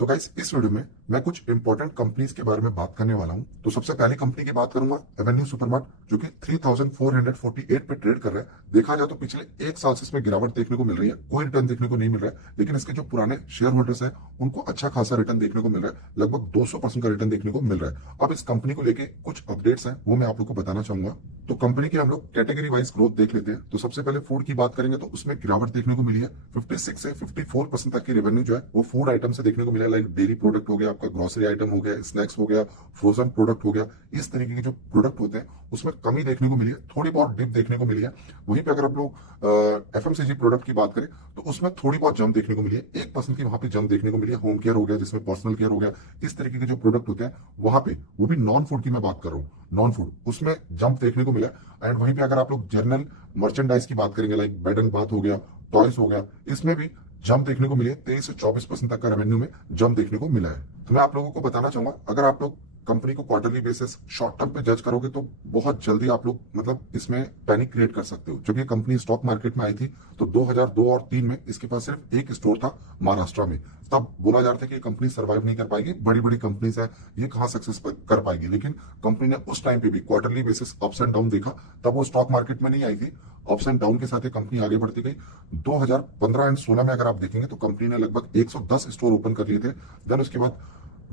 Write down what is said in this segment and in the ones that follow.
तो गाइस इस वीडियो में मैं कुछ इंपॉर्टेंट कंपनीज के बारे में बात करने वाला हूं। तो सबसे पहली कंपनी की बात करूंगा एवेन्यू सुपरमार्ट, जो कि 3448 पे ट्रेड कर रहा है। देखा जाए तो पिछले एक साल से इसमें गिरावट देखने को मिल रही है, कोई रिटर्न देखने को नहीं मिल रहा है, लेकिन इसके जो पुराने शेयर होल्डर्स है उनको अच्छा खासा रिटर्न देखने को मिल रहा है, लगभग 200% का रिटर्न देखने को मिल रहा है। अब इस कंपनी को लेके कुछ अपडेट्स हैं, वो मैं आप लोग को बताना चाहूंगा। तो कंपनी की हम लोग कैटेगरी वाइज ग्रोथ देख लेते हैं। तो सबसे पहले फूड की बात करेंगे तो उसमें गिरावट देखने को मिली है। 56 से 54% तक की रेवेन्यू जो है वो फूड आइटम से देखने को मिला है। लाइक डेयरी प्रोडक्ट हो गया, आपका ग्रोसरी आइटम हो गया, स्नैक्स हो गया, फ्रोजन प्रोडक्ट हो गया, इस तरीके के जो प्रोडक्ट होते हैं उसमें कमी देखने को मिली है, थोड़ी बहुत डिप देखने को मिली है। वहीं पे अगर आप लोग एफएमसीजी प्रोडक्ट की बात करें तो उसमें थोड़ी बहुत जंप देखने को मिली है, 1% की वहां पे जंप देखने को मिली है। होम केयर हो गया, जिसमें पर्सनल केयर हो गया, इस तरीके के जो प्रोडक्ट होते हैं वहां पे, वो भी नॉन फूड की मैं बात कर रहा हूँ, नॉन फूड उसमें जंप देखने को मिला। एंड वहीं पे अगर आप लोग जनरल मर्चेंडाइज की बात करेंगे, लाइक बेड एंड बाथ हो गया, टॉयस हो गया, इसमें भी जंप देखने को मिली है। 23 से 24% तक का रेवेन्यू में जंप देखने को मिला है। तो मैं आप लोगों को बताना चाहूंगा, अगर आप लोग कंपनी को क्वार्टरली बेसिस शॉर्ट टर्म पे जज करोगे तो बहुत जल्दी आप लोग मतलब इसमें पैनिक क्रिएट कर सकते हो। जब ये कंपनी स्टॉक मार्केट में आई थी तो 2002 और 3 में इसके पास सिर्फ एक स्टोर था महाराष्ट्र में। तब बोला जा रहा था कि ये कंपनी सर्वाइव नहीं कर पाएगी, बड़ी बड़ी कंपनीज है, ये कहां सक्सेस कर पाएगी। लेकिन कंपनी ने उस टाइम पे भी quarterly basis ups and down देखा, तब वो स्टॉक मार्केट में नहीं आई थी। अप्स एंड डाउन के साथ ये कंपनी आगे बढ़ती गई। 2015 एंड 16 में अगर आप देखेंगे तो कंपनी ने लगभग 110 स्टोर ओपन कर लिए थे। देन उसके बाद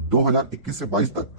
2021 से 22 तक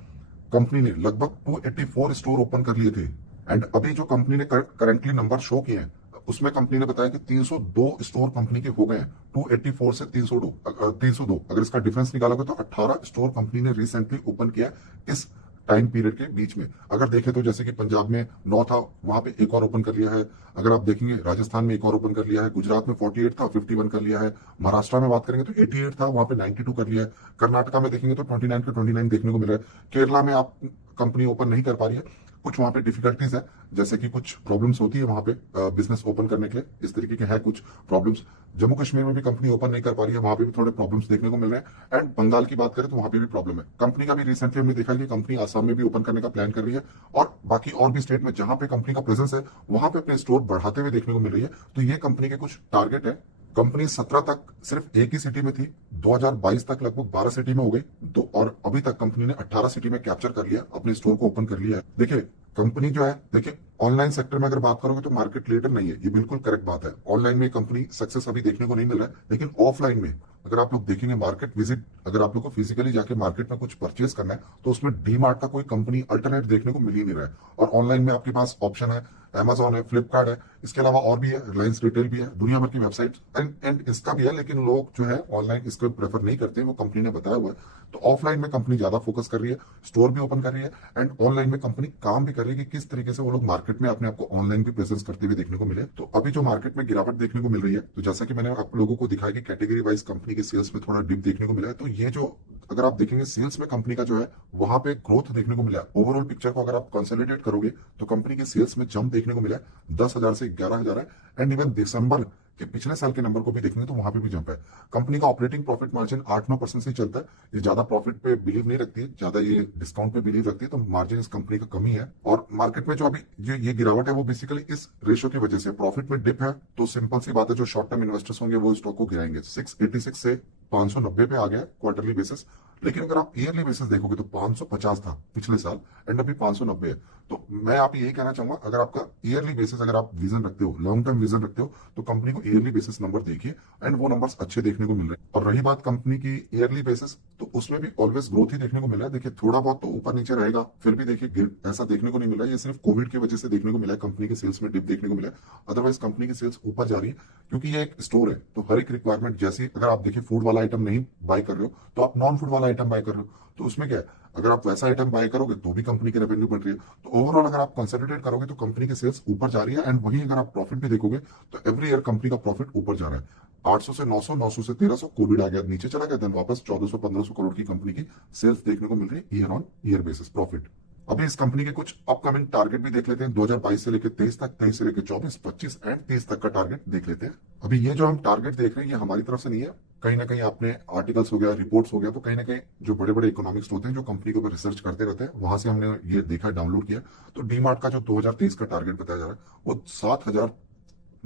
कंपनी ने लगभग 284 स्टोर ओपन कर लिए थे। एंड अभी जो कंपनी ने करेंटली नंबर शो किए हैं उसमें कंपनी ने बताया कि 302 स्टोर कंपनी के हो गए हैं। 284 से 302 अगर इसका डिफरेंस निकालोगे तो 18 स्टोर कंपनी ने रिसेंटली ओपन किया इस टाइम पीरियड के बीच में। अगर देखें तो जैसे कि पंजाब में 9 था, वहां पे एक और ओपन कर लिया है। अगर आप देखेंगे राजस्थान में एक और ओपन कर लिया है, गुजरात में 48 था, 51 कर लिया है। महाराष्ट्र में बात करेंगे तो 88 था, वहां पे 92 कर लिया है। कर्नाटका में देखेंगे तो 29 के 29 देखने को मिल रहा है। केरला में आप कंपनी ओपन नहीं कर पा रही है, कुछ वहां पे डिफिकल्टीज है, जैसे कि कुछ प्रॉब्लम्स होती है वहां पे बिजनेस ओपन करने के लिए, इस तरीके के है कुछ प्रॉब्लम्स। जम्मू कश्मीर में भी कंपनी ओपन नहीं कर पा रही है, वहां पे भी थोड़े प्रॉब्लम्स देखने को मिल रहे हैं। एंड बंगाल की बात करें तो वहां पे भी प्रॉब्लम है। कंपनी का भी रिसेंटली हमने देखा कि कंपनी आसाम में भी ओपन करने का प्लान कर रही है, और बाकी और भी स्टेट में जहां पे कंपनी का प्रेजेंस है वहां पे अपने स्टोर बढ़ाते हुए देखने को मिल रही है। तो ये कंपनी के कुछ टारगेट है। कंपनी 17 तक सिर्फ एक ही सिटी में थी, 2022 तक लगभग 12 सिटी में हो गई, तो और अभी तक कंपनी ने 18 सिटी में कैप्चर कर लिया, अपने स्टोर को ओपन कर लिया है। देखिए कंपनी जो है, देखिए ऑनलाइन सेक्टर में अगर बात करोगे तो मार्केट लीडर नहीं है, ये बिल्कुल करेक्ट बात है। ऑनलाइन में कंपनी सक्सेस अभी देखने को नहीं मिल रहा है, लेकिन ऑफलाइन में अगर आप लोग देखेंगे मार्केट विजिट, अगर आप लोग को फिजिकली जाके मार्केट में कुछ परचेज करना है तो उसमें डी मार्ट का कोई कंपनी अल्टरनेट देखने को मिल ही नहीं रहा है। और ऑनलाइन में आपके पास ऑप्शन है, अमेजोन है, फ्लिपकार्ट है, इसके अलावा और भी है, रिलायंस रिटेल भी है, दुनिया भर की वेबसाइट एंड इसका भी है। लेकिन लोग जो है ऑनलाइन इसको प्रेफर नहीं करते, वो कंपनी ने बताया हुआ है। तो ऑफलाइन में कंपनी ज्यादा फोकस कर रही है, स्टोर भी ओपन कर रही है, एंड ऑनलाइन में कंपनी काम भी कर रही है कि किस तरीके से वो लोग मार्केट में अपने आप को ऑनलाइन भी प्रेजेंस करते हुए देखने को मिले। तो अभी जो मार्केट में गिरावट देखने को मिल रही है, तो जैसा कि मैंने आप लोगों को दिखाया कि कैटेगरी वाइज कंपनी के सेल्स में थोड़ा डिप देखने को मिला है। तो ये जो अगर आप देखेंगे सेल्स में कंपनी का जो है वहां पे ग्रोथ देखने को मिला है। ओवरऑल पिक्चर को अगर आप कंसोलिडेट करोगे तो कंपनी के सेल्स में जंप देखने को मिला है, 10,000 से 11,000 है। एंड इवन दिसंबर के पिछले साल के नंबर को भी देखेंगे तो वहां पे भी जंप है। कंपनी का ऑपरेटिंग प्रॉफिट मार्जिन 8-9% से ही चलता है, ये ज्यादा प्रॉफिट पे बिलीव नहीं रखती है, ज्यादा ये डिस्काउंट पे बिलीव रखती है। तो मार्जिन इस कंपनी का कमी है, और मार्केट में जो अभी ये गिरावट है वो बेसिकली इस रेशियो की वजह से, प्रॉफिट में डिप है। तो सिंपल सी बात है, जो शॉर्ट टर्म इन्वेस्टर्स होंगे वो स्टॉक को गिराएंगे। 686 से 590 पे आ गया क्वार्टरली बेसिस। लेकिन अगर आप ईयरली बेसिस देखोगे तो 550 था पिछले साल, एंड अभी 590 है। तो मैं आप यही कहना चाहूंगा, अगर आपका ईयरली बेसिस, अगर आप विजन रखते हो, लॉन्ग टर्म विजन रखते हो, तो कंपनी को ईयरली बेसिस नंबर देखिए, एंड वो नंबर्स अच्छे देखने को मिल रहे हैं। और रही बात कंपनी की ईयरली बेसिस, तो उसमें भी ऑलवेज ग्रोथ ही देखने को मिला है। देखिए थोड़ा बहुत तो ऊपर नीचे रहेगा, फिर भी देखिए ऐसा देखने को नहीं मिला है। ये सिर्फ कोविड की वजह से देखने को मिला है, कंपनी के सेल्स में डिप देखने को मिला है। अदरवाइज कंपनी की सेल्स ऊपर जा रही है, क्योंकि ये एक स्टोर है। तो हर एक रिक्वायरमेंट, जैसे अगर आप देखिए फूड वाला आइटम नहीं बाय कर रहे हो तो आप नॉन फूड वाला आइटम बाय कर रहे हो, तो उसमें क्या है, अगर आप वैसा आइटम बाय करोगे तो भी कंपनी की रेवेन्यू बढ़ रही है। तो ओवरऑल अगर आप कंसोलिडेट करोगे तो कंपनी की सेल्स ऊपर जा रही है। एंड वहीं अगर आप प्रॉफिट भी देखोगे तो एवरी ईयर कंपनी का प्रॉफिट ऊपर जा रहा है। 800 से 900, 900 से 1300, कोविड आ गया, नीचे चला गया, देन वापस 1400-1500 करोड़ की कंपनी की सेल्स देखने को मिल रही है year on year basis profit. अभी इस कंपनी के कुछ अपकमिंग टारगेट भी देख लेते हैं, 2022 से लेकर 23 तक, 23 से लेकर 24, 25 एंड 30 तक का टारगेट देख लेते हैं। अभी ये जो हम टारगेट देख रहे हैं ये हमारी तरफ से नहीं है, कहीं ना कहीं आपने आर्टिकल्स हो गया, रिपोर्ट्स हो गया, तो कहीं ना कहीं जो बड़े बड़े इकोनॉमिक्स होते हैं जो कंपनी के ऊपर रिसर्च करते रहते हैं, वहां से हमने ये देखा, डाउनलोड किया। तो डीमार्ट का जो 2023 का टारगेट बताया जा रहा है वो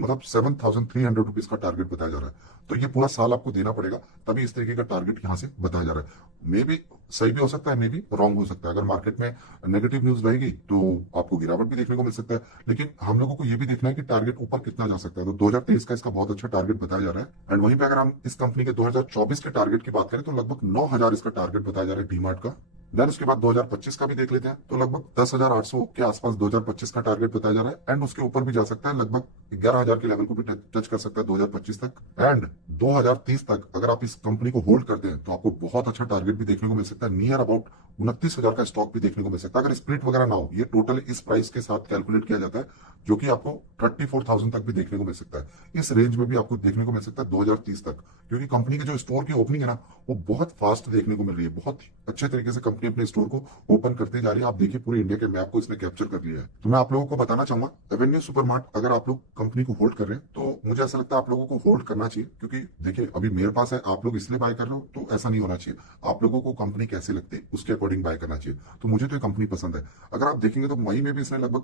मतलब 7,300 रुपीज का टारगेट बताया जा रहा है। तो ये पूरा साल आपको देना पड़ेगा, तभी इस तरीके का टारगेट यहाँ से बताया जा रहा है। मे भी सही भी हो सकता है, मे भी रॉन्ग हो सकता है। अगर मार्केट में नेगेटिव न्यूज रहेगी तो आपको गिरावट भी देखने को मिल सकता है, लेकिन हम लोगों को ये भी देखना है कि टारगेट ऊपर कितना जा सकता है। तो 2023 का इसका बहुत अच्छा टारगेट बताया जा रहा है। एंड वहीं पे अगर हम इस कंपनी के 2024 के टारगेट की बात करें तो लगभग 9,000 इसका टारगेट बताया जा रहा है डीमार्ट का। देन उसके बाद 2025 का भी देख लेते हैं, तो लगभग 10,800 के आसपास 2025 का टारगेट बताया जा रहा है। एंड उसके ऊपर भी जा सकता है, लगभग 11,000 के लेवल को भी टच कर सकता है 2025 तक। एंड 2030 तक अगर आप इस कंपनी को होल्ड करते हैं तो आपको बहुत अच्छा टारगेट भी देखने को मिल सकता है। नियर अबाउट 29,000 का स्टॉक भी देखने को मिल सकता है, अगर स्प्लिट वगैरह ना हो। ये टोटल इस प्राइस के साथ कैलकुलेट किया जाता है, जो कि आपको 34,000 तक भी देखने को मिल सकता है। इस रेंज में भी आपको देखने को मिल सकता है 2030 तक, क्योंकि कंपनी के जो स्टोर की ओपनिंग है ना, वो बहुत फास्ट देखने को मिल रही है। बहुत अच्छे तरीके से कंपनी अपने स्टोर को ओपन करते जा रही है। आप देखिए पूरे इंडिया के मैप को इसने कैप्चर कर लिया है। तो मैं आप लोगों को बताना चाहूंगा, एवेन्यू सुपरमार्ट अगर आप लोग कंपनी को होल्ड कर रहे हैं तो मुझे ऐसा लगता है आप लोगों को होल्ड करना चाहिए, क्योंकि देखिए अभी मेरे पास है, आप लोग इसलिए बाय कर रहे हो तो ऐसा नहीं होना चाहिए। आप लोगों को कंपनी कैसे लगती है उसके अकॉर्डिंग बाय करना चाहिए। तो मुझे तो ये कंपनी पसंद है। अगर आप देखेंगे तो मई में भी इसने लगभग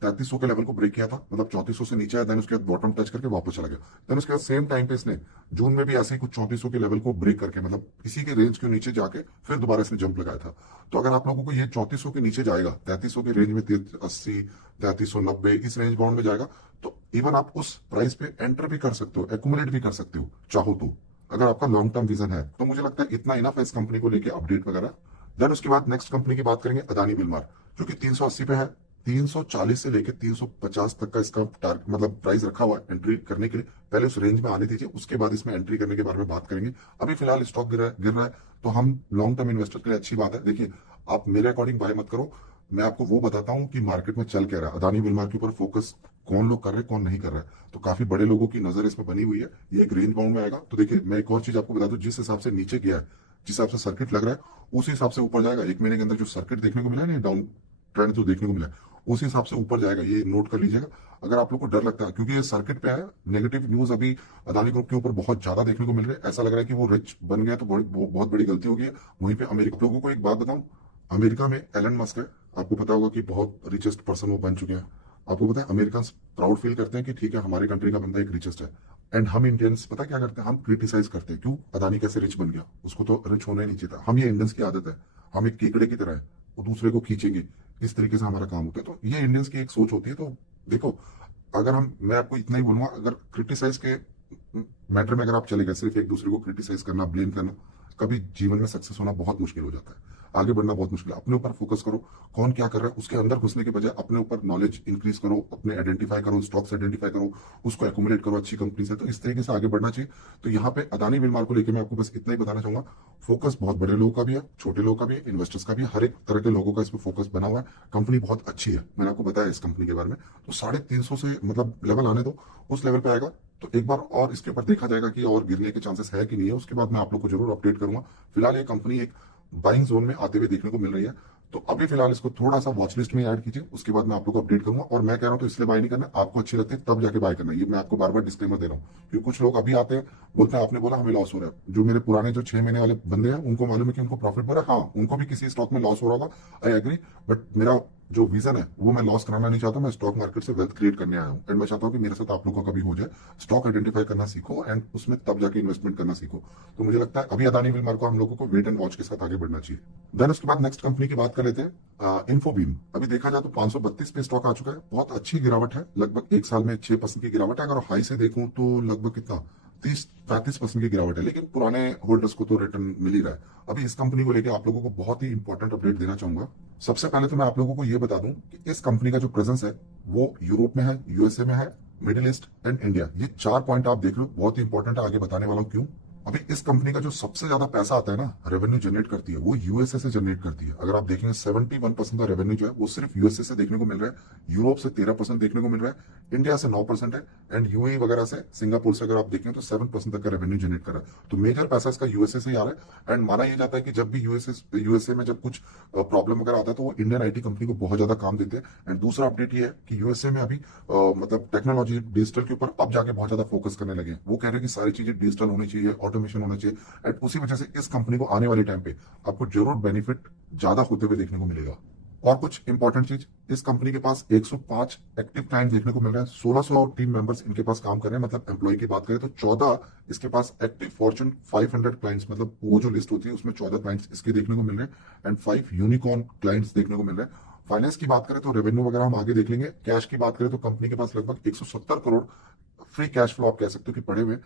3200 के लेवल को ब्रेक किया था, मतलब 3400 से नीचे आया, देन उसके बाद बॉटम टच करके वापस चला गया। देन उसके बाद सेम टाइम पे इसने जून में भी ऐसे ही कुछ 3400 के लेवल को ब्रेक करके, मतलब इसी के रेंज के नीचे जाके फिर दोबारा इसने जंप लगाया था। तो अगर आप लोगों को ये 3400 के नीचे जाएगा, 3300 के रेंज में 80, 3390 इस रेंज बाउंड में जाएगा, तो इवन आप उस प्राइस पे एंटर भी कर सकते हो, एक्यूमुलेट भी कर सकते हो चाहो तो, अगर आपका लॉन्ग टर्म विजन है। तो मुझे लगता है इतना इनफ है इस कंपनी को लेके अपडेट वगैरह। देन उसके बाद नेक्स्ट कंपनी की बात करेंगे, अदानी विलमार, जो कि 380 पे है। 340 से लेके 350 तक का इसका टारगेट, मतलब प्राइस रखा हुआ है एंट्री करने के लिए। पहले उस रेंज में आने दीजिए, उसके बाद इसमें एंट्री करने के बारे में बात करेंगे। अभी फिलहाल स्टॉक गिर रहा है, तो हम लॉन्ग टर्म इन्वेस्टर के लिए अच्छी बात है। देखिए आप मेरे अकॉर्डिंग बाय मत करो, मैं आपको वो बताता हूँ कि मार्केट में चल क्या रहा है। अदानी विलमार के ऊपर फोकस कौन लोग कर रहे हैं, कौन नहीं कर रहा है। तो काफी बड़े लोगों की नजर इसमें बनी हुई है। ये एक रेंज बाउंड में आएगा। तो देखिए मैं एक और चीज आपको बता दूं, जिस हिसाब से नीचे गया है, जिस हिसाब से सर्किट लग रहा है, उस हिसाब से ऊपर जाएगा। एक महीने के अंदर जो सर्किट देखने को मिला है ना, डाउन ट्रेंड जो देखने को मिला है, उस हिसाब से ऊपर जाएगा। ये नोट कर लीजिएगा अगर आप लोग को डर लगता है, क्योंकि ये सर्किट पे है। नेगेटिव न्यूज अभी अदानी ग्रुप के ऊपर बहुत ज्यादा देखने को मिल रही है। ऐसा लग रहा है कि वो रिच बन गया, तो बहुत बड़ी गलती हो गई है। वहीं पे अमेरिका, आप लोगों को एक बात बताऊं, अमेरिका में एलन मस्क है, आपको पता होगा कि बहुत रिचेस्ट पर्सन वो बन चुके हैं। आपको पता है अमेरिकन प्राउड फील करते हैं कि ठीक है, हमारे कंट्री का बंदा एक रिचेस्ट है। एंड हम इंडियंस पता क्या करते हैं, हम क्रिटिसाइज करते हैं, क्यों अदानी कैसे रिच बन गया, उसको तो रिच होना ही नहीं चाहिए था। हम, ये इंडियंस की आदत है, हम एक केकड़े की तरह है, वो दूसरे को खींचेंगे, इस तरीके से हमारा काम होता है। तो ये इंडियंस की एक सोच होती है। तो देखो, अगर हम, मैं आपको इतना ही बोलूंगा, अगर क्रिटिसाइज के मैटर में अगर आप चले गए, सिर्फ एक दूसरे को क्रिटिसाइज करना, ब्लेम करना, कभी जीवन में सक्सेस होना बहुत मुश्किल हो जाता है। आगे बढ़ना बहुत मुश्किल है। अपने ऊपर फोकस करो, कौन क्या कर रहा है उसके अंदर घुसने के बजाय अपने ऊपर नॉलेज इंक्रीज करो, अपने आइडेंटिफाई करो, स्टॉक्स आइडेंटिफाई करो, उसको एक्यूमुलेट करो अच्छी कंपनी से। तो इस तरीके से आगे बढ़ना चाहिए। तो यहाँ पे अदानी विलमार को लेकर मैं आपको बस इतना ही बताना चाहूंगा, फोकस बहुत बड़े लोगों का भी है, छोटे लोगों का भी है, इन्वेस्टर्स का भी है, हर एक तरह के लोगों का इसमें फोकस बना हुआ है। कंपनी बहुत अच्छी है, मैंने आपको बताया इस कंपनी के बारे में। तो 350 से मतलब लेवल आने दो, उस लेवल पे आएगा तो एक बार और इसके ऊपर देखा जाएगा कि और गिरने के चांसेस है कि नहीं है। उसके बाद मैं आप लोग को जरूर अपडेट करूंगा। फिलहाल ये कंपनी एक बाइंग जोन में आते हुए देखने को मिल रही है। तो अभी फिलहाल इसको थोड़ा सा वॉच लिस्ट में ऐड कीजिए, उसके बाद मैं आप लोग को अपडेट करूंगा। और मैं कह रहा हूं तो इसलिए बाय नहीं करना, आपको अच्छी लगती है तब जाके बाय करना। ये मैं आपको बार बार डिस्क्लेमर दे रहा हूँ, क्योंकि कुछ लोग अभी आते हैं, बोलते हैं आपने बोला हमें लॉस हो रहा है। जो मेरे पुराने जो 6 महीने वाले बंदे हैं उनको मालूम है कि उनको प्रॉफिट हो रहा है। हाँ, उनको भी किसी स्टॉक में लॉस हो रहा होगा, आई एग्री, बट मेरा जो विजन है वो मैं लॉस कराना नहीं चाहता। मैं स्टॉक मार्केट से वेल्थ क्रिएट करने आया हूँ, एंड मैं चाहता हूँ कि मेरे साथ आप लोगों का भी हो जाए। स्टॉक आइडेंटिफाई करना सीखो एंड उसमें तब जाके इन्वेस्टमेंट करना सीखो। तो मुझे लगता है अभी अदानी विलमार को हम लोगों को वेट एंड वॉच के साथ आगे बढ़ना चाहिए। देन उसके बाद नेक्स्ट कंपनी की बात कर लेते हैं, इन्फोबीम। अभी देखा जाए तो 532 पे स्टॉक आ चुका है। बहुत अच्छी गिरावट है, लगभग एक साल में 6% की गिरावट है। अगर हाई से देखूं तो लगभग कितना 30-35% की गिरावट है, लेकिन पुराने होल्डर्स को तो रिटर्न मिल ही रहा है। अभी इस कंपनी को लेकर आप लोगों को बहुत ही इंपॉर्टेंट अपडेट देना चाहूंगा। सबसे पहले तो मैं आप लोगों को यह बता दूं कि इस कंपनी का जो प्रेजेंस है वो यूरोप में है, यूएसए में है, मिडिल ईस्ट एंड इंडिया। ये 4 पॉइंट आप देख लो, बहुत ही इंपॉर्टेंट है, आगे बताने वाला हूं क्यों। अभी इस कंपनी का जो सबसे ज्यादा पैसा आता है ना, रेवेन्यू जनरेट करती है, वो यूएसए से जनरेट करती है। अगर आप देखेंगे 71% का रेवेन्यू जो है वो सिर्फ यूएसए से देखने को मिल रहा है। यूरोप से 13% देखने को मिल रहा है, इंडिया से 9% है, एंड यूएई वगैरह से, सिंगापुर से अगर आप देखें तो 7% तक का रेवेन्यू जनरेट कर रहा है। तो मेजर पैसा इसका यूएसए से ही आ रहा है। एंड माना यह जाता है कि जब भी यूएसए में जब कुछ प्रॉब्लम वगैरह आता है तो वो इंडियन आईटी कंपनी को बहुत ज्यादा काम देते हैं। एंड दूसरा अपडेट ये है कि यूएसए में अभी मतलब टेक्नोलॉजी डिजिटल के ऊपर अब जाके बहुत ज्यादा फोकस करने लगे हैं। वो कह रहे हैं कि सारी चीजें डिजिटल होनी चाहिए, ऑटोमेशन होना चाहिए। एंड उसी वजह से इस कंपनी को आने वाले टाइम पे आपको जरूर बेनिफिट ज्यादा होते हुए देखने को मिलेगा। और कुछ इंपॉर्टेंट चीज, इस कंपनी के पास 105 एक्टिव क्लाइंट देखने को मिल रहा है, 1600 टीम मेंबर्स इनके पास काम कर रहे हैं। मतलब एम्प्लॉय की बात करें तो 14 इसके पास एक्टिव फॉर्च्यून 500 क्लाइंट्स, मतलब वो जो लिस्ट होती है उसमें 14 क्लाइंट्स इसके देखने को मिल रहे हैं एंड 5 यूनिकॉर्न क्लाइंट्स देखने को मिल रहे हैं। फाइनेंस की बात करें तो रेवेन्यू वगैरह हम आगे देख लेंगे। कैश की बात करें तो कंपनी के पास लगभग 170 करोड़ फ्री कैश फ्लो आप कह सकते हो कि पड़े हुए।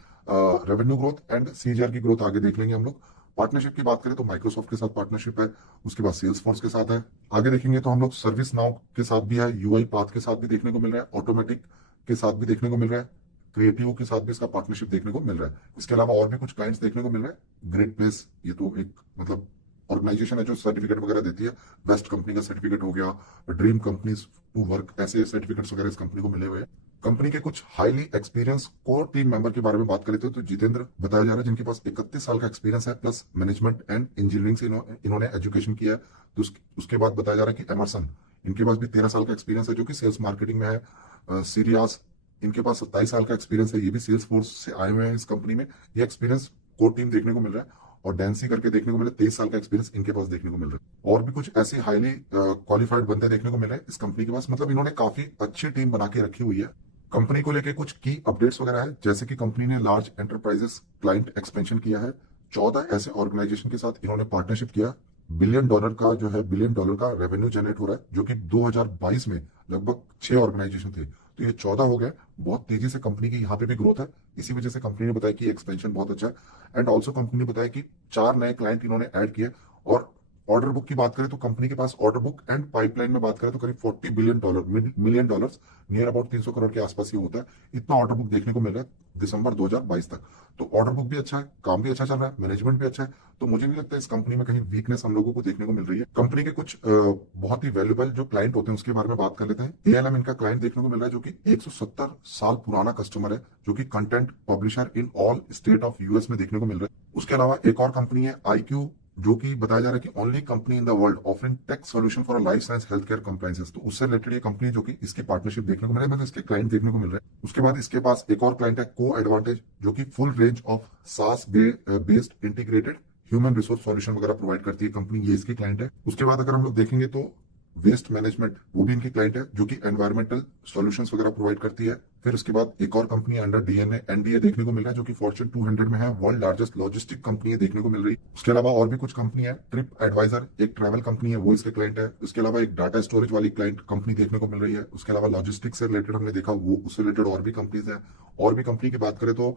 रेवेन्यू ग्रोथ एंड सीजीआर की ग्रोथ आगे देख लेंगे हम लोग। पार्टनरशिप की बात करें तो माइक्रोसॉफ्ट के साथ पार्टनरशिप है, उसके बाद सेल्स फोर्स के साथ है। आगे देखेंगे तो हम लोग सर्विस नाउ के साथ भी है, यूआई पाथ के साथ भी देखने को मिल रहा है, ऑटोमेटिक के साथ भी देखने को मिल रहा है, क्रिएटिव के साथ भी इसका पार्टनरशिप देखने को मिल रहा है। इसके अलावा और भी कुछ क्लाइंट्स देखने को मिल रहे हैं। ग्रेट प्लेस, ये तो एक मतलब ऑर्गेनाइजेशन है जो सर्टिफिकेट वगैरह देती है, बेस्ट कंपनी का सर्टिफिकेट हो गया, ड्रीम कंपनीज टू वर्क, ऐसे सर्टिफिकेट्स वगैरह इस कंपनी को मिले हुए हैं। कंपनी के कुछ highly experience core team member के बारे में बात करें तो जितेंद्र बताया जा रहा है, जिनके पास 31 साल का एक्सपीरियंस है, प्लस मैनेजमेंट एंड इंजीनियरिंग से इन्होंने एजुकेशन किया है। तो उसके बाद बताया जा रहा है कि एमरसन, इनके पास भी 13 साल का एक्सपीरियंस है जो कि सेल्स मार्केटिंग में है। सीरियास, इनके पास 27 साल का एक्सपीरियंस है, ये भी सेल्स फोर्स से आए हुए हैं इस कंपनी में। ये एक्सपीरियंस कोर टीम देखने को मिल रहा है। और डेंसी करके देखने को मिला, 23 साल का एक्सपीरियंस इनके पास देखने को मिल रहा है। और भी कुछ ऐसे हाईली क्वालिफाइड बंदे देखने को मिले इस कंपनी के पास, मतलब इन्होंने काफी अच्छी टीम बना के रखी हुई है। कंपनी को लेके कुछ की अपडेट्स वगैरह है, जैसे कि कंपनी ने लार्ज एंटरप्राइजेस क्लाइंट एक्सपेंशन किया है, 14 ऐसे ऑर्गेनाइजेशन के साथ इन्होंने पार्टनरशिप किया। $1 बिलियन का जो है $1 बिलियन का रेवेन्यू जनरेट हो रहा है, जो कि 2022 में लगभग 6 ऑर्गेनाइजेशन थे, तो ये 14 हो गए। बहुत तेजी से कंपनी की यहाँ पे भी ग्रोथ है, इसी वजह से कंपनी ने बताया कि एक्सपेंशन बहुत अच्छा है। एंड ऑल्सो कंपनी ने बताया कि 4 नए क्लाइंट इन्होंने ऐड किए। और ऑर्डर बुक की बात करें तो कंपनी के पास ऑर्डर बुक एंड पाइपलाइन में बात करें तो करीब $40 बिलियन नियर अबाउट 300 करोड़ के आसपास ही होता है, इतना ऑर्डर बुक देखने को मिल रहा है दिसंबर 2022 तक। तो ऑर्डर बुक भी अच्छा है, काम भी अच्छा चल रहा है, मैनेजमेंट भी अच्छा है, तो मुझे नहीं लगता इस कंपनी में कहीं वीकनेस हम लोगों को देखने को मिल रही है। कंपनी के कुछ बहुत ही वैल्यूबल जो क्लाइंट होते हैं उसके बारे में बात कर लेते हैं। एएलएम इनका क्लाइंट देखने को मिल रहा है, जो कि 170 साल पुराना कस्टमर है, जो कि content publisher in all state of US में देखने को मिल रहा है। उसके अलावा एक और कंपनी है IQ, जो कि बताया जा रहा है कि only company in the world offering tech solution for life science health care compliances, तो उससे रिलेटेड ये कंपनी जो कि इसकी पार्टनरशिप देखने को मिल रहा है, मतलब इसके क्लाइंट देखने को मिल रहे हैं। उसके बाद इसके पास एक और क्लाइंट है को एडवांटेज, जो कि फुल रेंज ऑफ सास based integrated human resource solution वगैरह प्रोवाइड करती है कंपनी, ये इसकी क्लाइंट है। उसके बाद अगर हम लोग देखेंगे तो वेस्ट मैनेजमेंट, वो भी इनकी क्लाइंट है, जो कि एनवायरमेंटल सॉल्यूशंस वगैरह प्रोवाइड करती है। फिर उसके बाद एक और कंपनी अंडर डीएनए एनडीए देखने को मिल रहा है, जो कि फॉर्च्यून 200 में है, वर्ल्ड लार्जेस्ट लॉजिस्टिक कंपनी देखने को मिल रही है। उसके अलावा और भी कुछ कंपनी है, ट्रिप एडवाइजर एक ट्रैवल कंपनी है, वो इसके क्लाइंट है। उसके अलावा एक डाटा स्टोरेज वाली क्लाइंट कंपनी देखने को मिल रही है। उसके अलावा लॉजिस्टिक्स से रिलेटेड हमने देखा, वो उससे रिलेटेड और भी कंपनीज है। और भी कंपनी की बात करें तो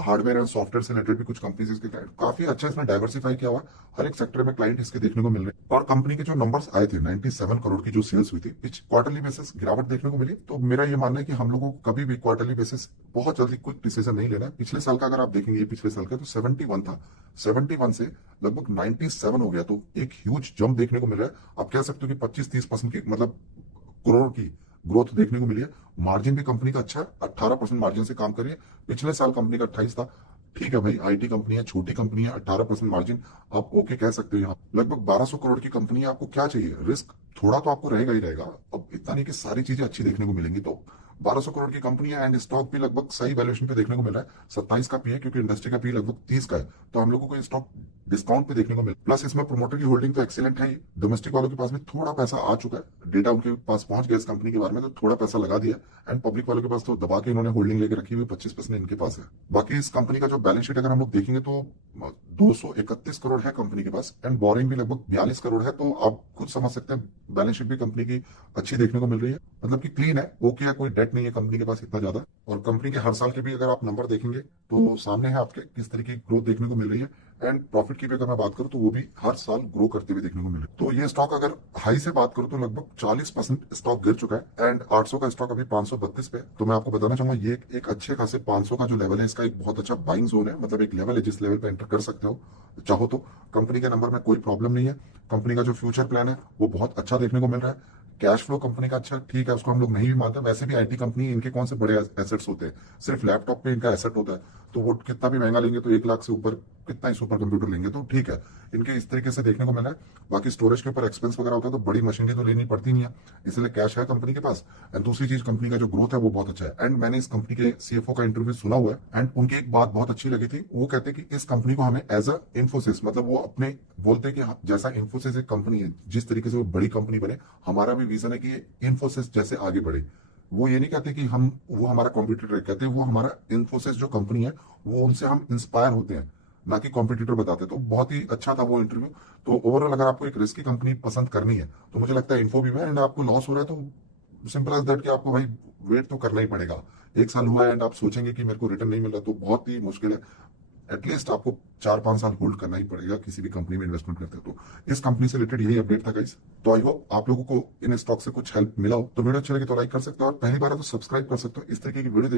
हार्डवेयर एंड सॉफ्टवेयर से रिलेटेड भी कुछ कंपनीज इसके क्लाइंट, काफी अच्छा इसमें डाइवर्सिफाई किया हुआ, हर एक सेक्टर में क्लाइंट इसके देखने को मिल रहे हैं। और कंपनी के जो नंबर्स आए थे, 97 करोड़ की जो सेल्स हुई थी, पिछ क्वार्टरली बेसिस गिरावट देखने को मिली। तो मेरा ये मानना है कि हम लोगों को कभी भी क्वार्टरली बेसिस बहुत जल्दी क्विक डिसीजन नहीं लेना है। पिछले साल का अगर आप देखेंगे, पिछले साल का तो 71 था, 71 से लगभग 97 हो गया, तो एक ह्यूज जंप देखने को मिल रहा है। आप कह सकते हो कि 25-30% की मतलब करोड़ की ग्रोथ देखने को मिली है। मार्जिन भी कंपनी का अच्छा है, 18% मार्जिन से काम कर रही है। पिछले साल कंपनी का 28 था। ठीक है भाई, आईटी कंपनी है, छोटी कंपनी है, 18% मार्जिन आप ओके कह सकते हो। यहाँ लगभग 1200 करोड़ की कंपनी है, आपको क्या चाहिए, रिस्क थोड़ा तो आपको रहेगा ही रहेगा। अब इतना नहीं कि सारी चीजें अच्छी देखने को मिलेंगी, तो 1200 करोड़ की कंपनी है एंड स्टॉक भी लगभग सही वैल्यूएशन पे देखने को मिल रहा है। 27 का पी है, क्योंकि इंडस्ट्री का पी लगभग 30 का है, तो हम लोगों को ये स्टॉक डिस्काउंट पे देखने को मिल। प्लस इसमें प्रोमोटर की होल्डिंग तो एक्सीलेंट है ही। डोमेस्टिक वालों के पास भी थोड़ा पैसा आ चुका है, डेटा उनके पास पहुंच गया इस कंपनी के बारे में, तो थोड़ा पैसा लगा दिया। एंड पब्लिक वालों के पास तो दबा के इन्होंने होल्डिंग लेके रखी हुई, 25% इनके पास है। बाकी इस कंपनी का जो बैलेंस शीट अगर हम लोग देखेंगे तो 231 करोड़ है कंपनी के पास, एंड बोरिंग भी लगभग 42 करोड़ है। तो आप खुद समझ सकते हैं बैलेंस शीट भी कंपनी की अच्छी देखने को मिल रही है, मतलब कि क्लीन है, ओके है, कोई डेट नहीं है कंपनी के पास इतना ज्यादा। और कंपनी के हर साल के भी अगर आप नंबर देखेंगे तो सामने है आपके किस तरीके की ग्रोथ देखने को मिल रही है। एंड प्रॉफिट की भी अगर मैं बात करूं तो वो भी हर साल ग्रो करते हुए देखने को मिल रहा है। तो ये स्टॉक अगर हाई से बात करूं तो लगभग 40% स्टॉक गिर चुका है, एंड 800 का स्टॉक अभी 532 पे। तो मैं आपको बताना चाहूंगा ये एक अच्छे खासे 500 का जो लेवल है, इसका एक बहुत अच्छा बाइंग जोन है, मतलब एक लेवल है जिस लेवल पे एंटर कर सकते हो चाहो तो। कंपनी के नंबर में कोई प्रॉब्लम नहीं है। कंपनी का जो फ्यूचर प्लान है वो बहुत अच्छा देखने को मिल रहा है। कैश फ्लो कंपनी का अच्छा, ठीक है, उसको हम लोग नहीं भी मानते, वैसे भी आईटी कंपनी, इनके कौन से बड़े एसेट्स होते हैं, सिर्फ लैपटॉप पे इनका एसेट होता है, तो वो कितना भी महंगा लेंगे तो 1 लाख से ऊपर कितना ही सुपर कंप्यूटर लेंगे तो ठीक है, इनके इस तरीके से देखने को मिला है। बाकी स्टोरेज के ऊपर एक्सपेंस वगैरह होता है तो बड़ी मशीनरी तो लेनी पड़ती नहीं है, इसलिए कैश है कंपनी के पास। एंड दूसरी चीज, कंपनी का जो ग्रोथ है वो बहुत अच्छा है। एंड मैंने इस कंपनी के सीएफओ का इंटरव्यू सुना हुआ है एंड उनकी एक बात बहुत अच्छी लगी थी। वो कहते हैं कि इस कंपनी को हमें एज अ इन्फोसिस, मतलब वो अपने बोलते हैं कि जैसा इन्फोसिस एक कंपनी है, जिस तरीके से वो बड़ी कंपनी बने, हमारा भी विजन है कि इन्फोसिस जैसे आगे बढ़े। वो ये नहीं कहते कि हम वो हमारा कॉम्पिटिटर है, कहते हैं वो हमारा इन्फोसिस जो कंपनी है वो उनसे हम इंस्पायर होते हैं, ना कि कॉम्पिटिटर बताते। तो बहुत ही अच्छा था वो इंटरव्यू। तो ओवरऑल अगर आपको एक रिस्की कंपनी पसंद करनी है तो मुझे लगता है इन्फोबीम है। एंड आपको लॉस हो रहा है तो सिंपल एज दैट कि आपको भाई वेट तो करना ही पड़ेगा। एक साल हुआ है एंड आप सोचेंगे कि मेरे को रिटर्न नहीं मिल रहा तो बहुत ही मुश्किल है। एटलीस्ट आपको 4-5 साल होल्ड करना ही पड़ेगा किसी भी कंपनी में इन्वेस्टमेंट करते हो तो। इस कंपनी से रिलेटेड यही अपडेट था गाइस। तो आई होप आप लोगों को इन स्टॉक से कुछ हेल्प मिला हो। तो वीडियो अच्छी लगी तो लाइक कर सकते हो और पहली बार है तो सब्सक्राइब कर सकते हो। इस तरीके की वीडियो